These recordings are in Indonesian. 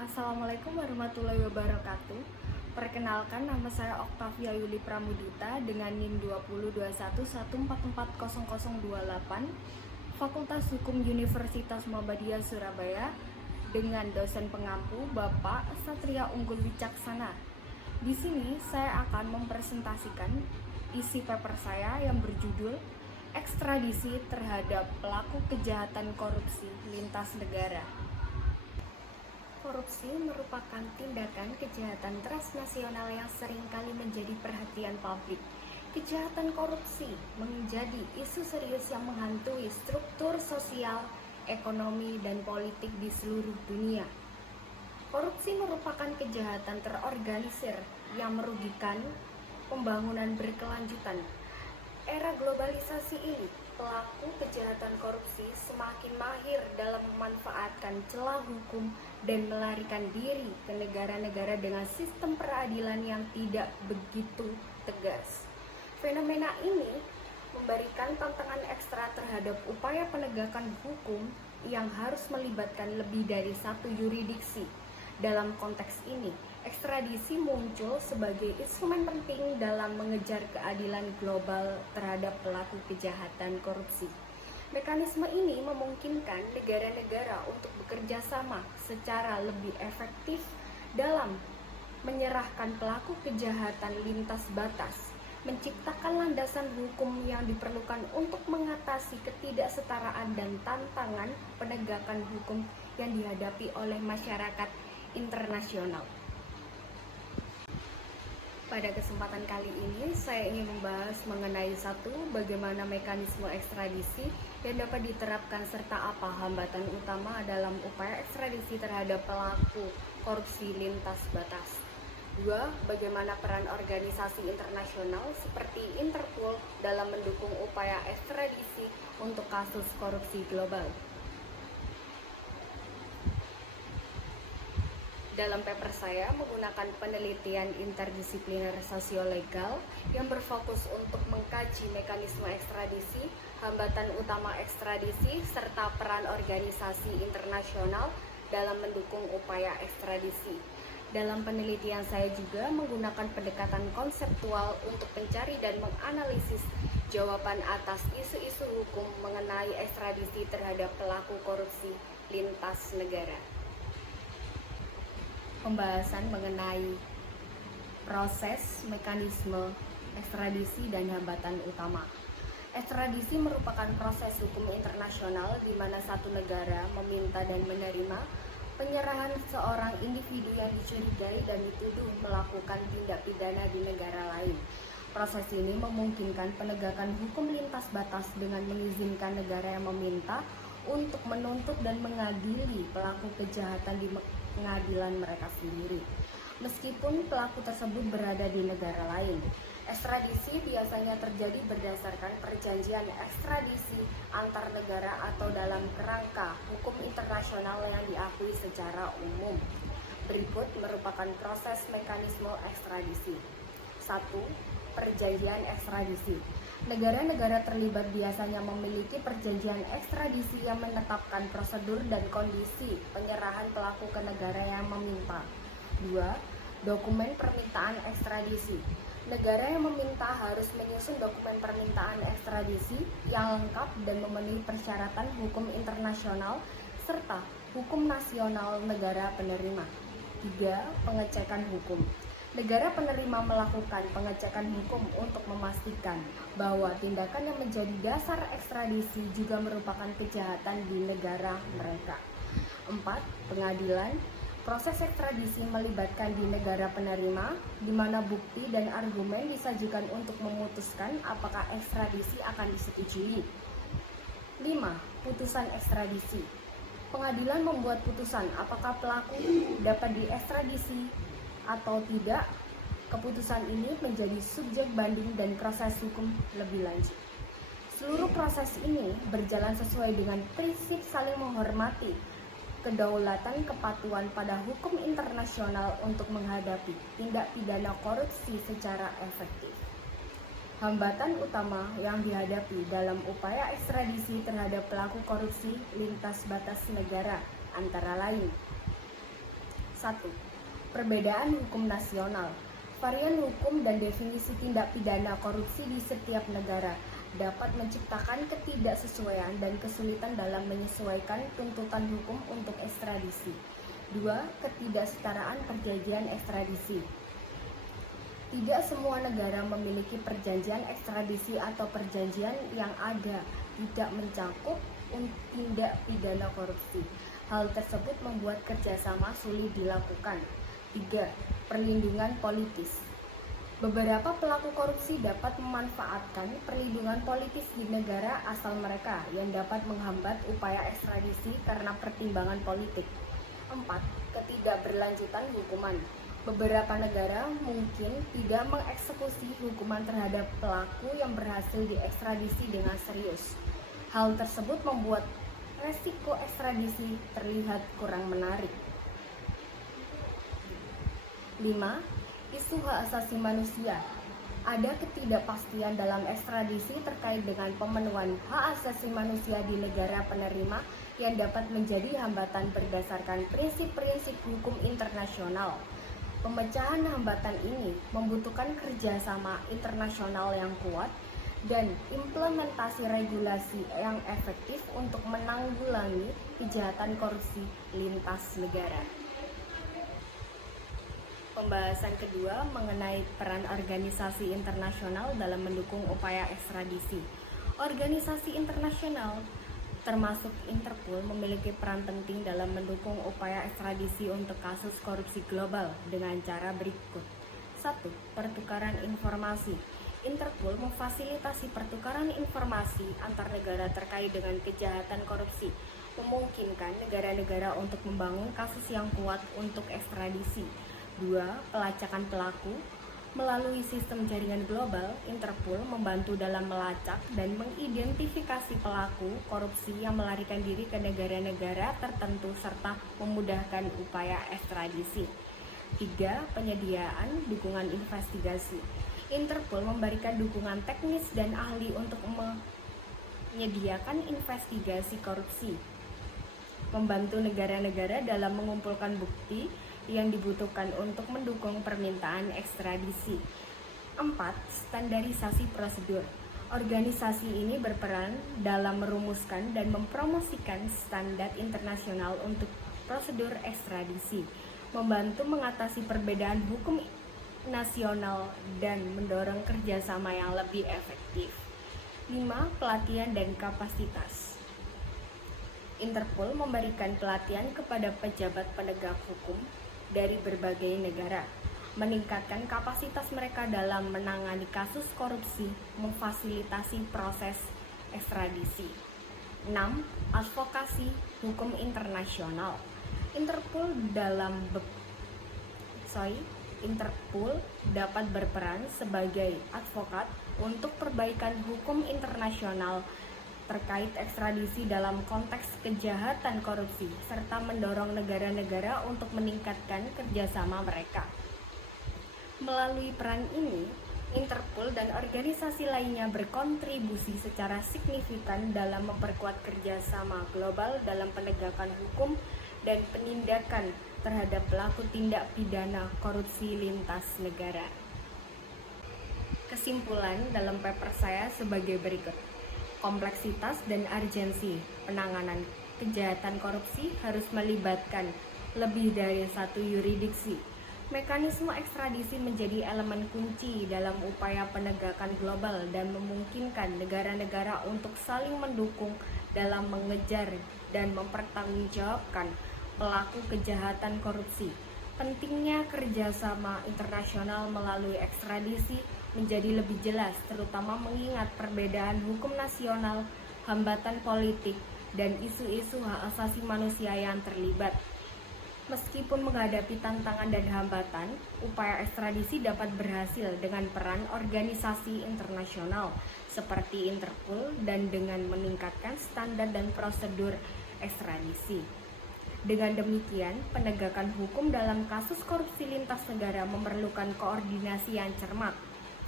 Assalamualaikum warahmatullahi wabarakatuh. Perkenalkan, nama saya Oktavia Yuli Pramudita dengan NIM 202114400028, Fakultas Hukum Universitas Muhammadiyah Surabaya, dengan dosen pengampu Bapak Satria Unggul Wicaksana. Di sini saya akan mempresentasikan isi paper saya yang berjudul Ekstradisi terhadap pelaku kejahatan korupsi lintas negara. Korupsi merupakan tindakan kejahatan transnasional yang seringkali menjadi perhatian publik. Kejahatan korupsi menjadi isu serius yang menghantui struktur sosial, ekonomi, dan politik di seluruh dunia. Korupsi merupakan kejahatan terorganisir yang merugikan pembangunan berkelanjutan. Era globalisasi ini, pelaku kejahatan korupsi semakin mahir dalam memanfaatkan celah hukum dan melarikan diri ke negara-negara dengan sistem peradilan yang tidak begitu tegas. Fenomena ini memberikan tantangan ekstra terhadap upaya penegakan hukum yang harus melibatkan lebih dari satu yurisdiksi. Dalam konteks ini, ekstradisi muncul sebagai instrumen penting dalam mengejar keadilan global terhadap pelaku kejahatan korupsi. Mekanisme ini memungkinkan negara-negara untuk bekerja sama secara lebih efektif dalam menyerahkan pelaku kejahatan lintas batas, menciptakan landasan hukum yang diperlukan untuk mengatasi ketidaksetaraan dan tantangan penegakan hukum yang dihadapi oleh masyarakat internasional. Pada kesempatan kali ini, saya ingin membahas mengenai bagaimana mekanisme ekstradisi yang dapat diterapkan serta apa hambatan utama dalam upaya ekstradisi terhadap pelaku korupsi lintas batas. 2. Bagaimana peran organisasi internasional seperti Interpol dalam mendukung upaya ekstradisi untuk kasus korupsi global. Dalam paper saya menggunakan penelitian interdisipliner sosiolegal yang berfokus untuk mengkaji mekanisme ekstradisi, hambatan utama ekstradisi, serta peran organisasi internasional dalam mendukung upaya ekstradisi. Dalam penelitian saya juga menggunakan pendekatan konseptual untuk mencari dan menganalisis jawaban atas isu-isu hukum mengenai ekstradisi terhadap pelaku korupsi lintas negara. Pembahasan mengenai proses, mekanisme, ekstradisi, dan hambatan utama. Ekstradisi merupakan proses hukum internasional di mana satu negara meminta dan menerima penyerahan seorang individu yang dicurigai dan dituduh melakukan tindak pidana di negara lain. Proses ini memungkinkan penegakan hukum lintas batas dengan mengizinkan negara yang meminta untuk menuntut dan mengadili pelaku kejahatan di pengadilan mereka sendiri, meskipun pelaku tersebut berada di negara lain. Ekstradisi biasanya terjadi berdasarkan perjanjian ekstradisi antar negara atau dalam kerangka hukum internasional yang diakui secara umum. Berikut merupakan proses mekanisme ekstradisi. 1. Perjanjian ekstradisi. Negara-negara terlibat biasanya memiliki perjanjian ekstradisi yang menetapkan prosedur dan kondisi penyerahan pelaku ke negara yang meminta. 2. Dokumen permintaan ekstradisi. Negara yang meminta harus menyusun dokumen permintaan ekstradisi yang lengkap dan memenuhi persyaratan hukum internasional serta hukum nasional negara penerima. 3. Pengecekan hukum. Negara penerima melakukan pengecekan hukum untuk memastikan bahwa tindakan yang menjadi dasar ekstradisi juga merupakan kejahatan di negara mereka. 4. Pengadilan. Proses ekstradisi melibatkan di negara penerima, di mana bukti dan argumen disajikan untuk memutuskan apakah ekstradisi akan disetujui. 5. Putusan ekstradisi. Pengadilan membuat putusan apakah pelaku dapat diekstradisi atau tidak. Keputusan ini menjadi subjek banding dan proses hukum lebih lanjut. Seluruh proses ini berjalan sesuai dengan prinsip saling menghormati, kedaulatan, kepatuhan pada hukum internasional untuk menghadapi tindak pidana korupsi secara efektif. Hambatan utama yang dihadapi dalam upaya ekstradisi terhadap pelaku korupsi lintas batas negara antara lain: 1. Perbedaan hukum nasional. Varian hukum dan definisi tindak pidana korupsi di setiap negara dapat menciptakan ketidaksesuaian dan kesulitan dalam menyesuaikan tuntutan hukum untuk ekstradisi. 2. Ketidaksetaraan perjanjian ekstradisi. Tidak semua negara memiliki perjanjian ekstradisi atau perjanjian yang ada tidak mencakup tindak pidana korupsi. Hal tersebut membuat kerjasama sulit dilakukan. 3. Perlindungan politis. Beberapa pelaku korupsi dapat memanfaatkan perlindungan politis di negara asal mereka yang dapat menghambat upaya ekstradisi karena pertimbangan politik. 4. Ketidakberlanjutan hukuman. Beberapa negara mungkin tidak mengeksekusi hukuman terhadap pelaku yang berhasil diekstradisi dengan serius. Hal tersebut membuat resiko ekstradisi terlihat kurang menarik. 5. Isu hak asasi manusia. Ada ketidakpastian dalam ekstradisi terkait dengan pemenuhan hak asasi manusia di negara penerima yang dapat menjadi hambatan berdasarkan prinsip-prinsip hukum internasional. Pemecahan hambatan ini membutuhkan kerjasama internasional yang kuat dan implementasi regulasi yang efektif untuk menanggulangi kejahatan korupsi lintas negara. Pembahasan kedua mengenai peran organisasi internasional dalam mendukung upaya ekstradisi. Organisasi internasional termasuk Interpol memiliki peran penting dalam mendukung upaya ekstradisi untuk kasus korupsi global dengan cara berikut. 1. Pertukaran informasi. Interpol memfasilitasi pertukaran informasi antar negara terkait dengan kejahatan korupsi, memungkinkan negara-negara untuk membangun kasus yang kuat untuk ekstradisi. 2. Pelacakan pelaku. Melalui sistem jaringan global, Interpol membantu dalam melacak dan mengidentifikasi pelaku korupsi yang melarikan diri ke negara-negara tertentu serta memudahkan upaya ekstradisi. 3. Penyediaan dukungan investigasi. Interpol memberikan dukungan teknis dan ahli untuk menyediakan investigasi korupsi, membantu negara-negara dalam mengumpulkan bukti yang dibutuhkan untuk mendukung permintaan ekstradisi. 4. Standarisasi prosedur. Organisasi ini berperan dalam merumuskan dan mempromosikan standar internasional untuk prosedur ekstradisi, membantu mengatasi perbedaan hukum nasional dan mendorong kerjasama yang lebih efektif. 5. Pelatihan dan kapasitas. Interpol memberikan pelatihan kepada pejabat penegak hukum dari berbagai negara, meningkatkan kapasitas mereka dalam menangani kasus korupsi, memfasilitasi proses ekstradisi. 6. Advokasi hukum internasional. Interpol dapat berperan sebagai advokat untuk perbaikan hukum internasional terkait ekstradisi dalam konteks kejahatan korupsi, serta mendorong negara-negara untuk meningkatkan kerjasama mereka. Melalui peran ini, Interpol dan organisasi lainnya berkontribusi secara signifikan dalam memperkuat kerjasama global dalam penegakan hukum dan penindakan terhadap pelaku tindak pidana korupsi lintas negara. Kesimpulan dalam paper saya sebagai berikut. Kompleksitas dan urgensi penanganan kejahatan korupsi harus melibatkan lebih dari satu yurisdiksi. Mekanisme ekstradisi menjadi elemen kunci dalam upaya penegakan global dan memungkinkan negara-negara untuk saling mendukung dalam mengejar dan mempertanggungjawabkan pelaku kejahatan korupsi. Pentingnya kerjasama internasional melalui ekstradisi menjadi lebih jelas, terutama mengingat perbedaan hukum nasional, hambatan politik, dan isu-isu hak asasi manusia yang terlibat. Meskipun menghadapi tantangan dan hambatan, upaya ekstradisi dapat berhasil dengan peran organisasi internasional seperti Interpol dan dengan meningkatkan standar dan prosedur ekstradisi. Dengan demikian, penegakan hukum dalam kasus korupsi lintas negara memerlukan koordinasi yang cermat,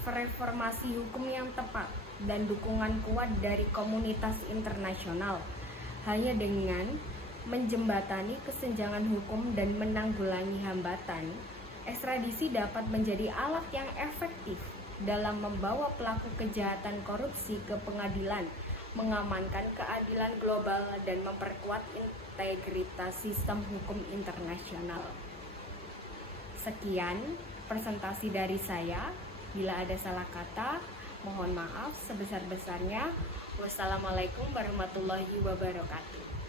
reformasi hukum yang tepat, dan dukungan kuat dari komunitas internasional. Hanya dengan menjembatani kesenjangan hukum dan menanggulangi hambatan, ekstradisi dapat menjadi alat yang efektif dalam membawa pelaku kejahatan korupsi ke pengadilan, mengamankan keadilan global, dan memperkuat integritas sistem hukum internasional. Sekian presentasi dari saya. Bila ada salah kata, mohon maaf sebesar-besarnya. Wassalamualaikum warahmatullahi wabarakatuh.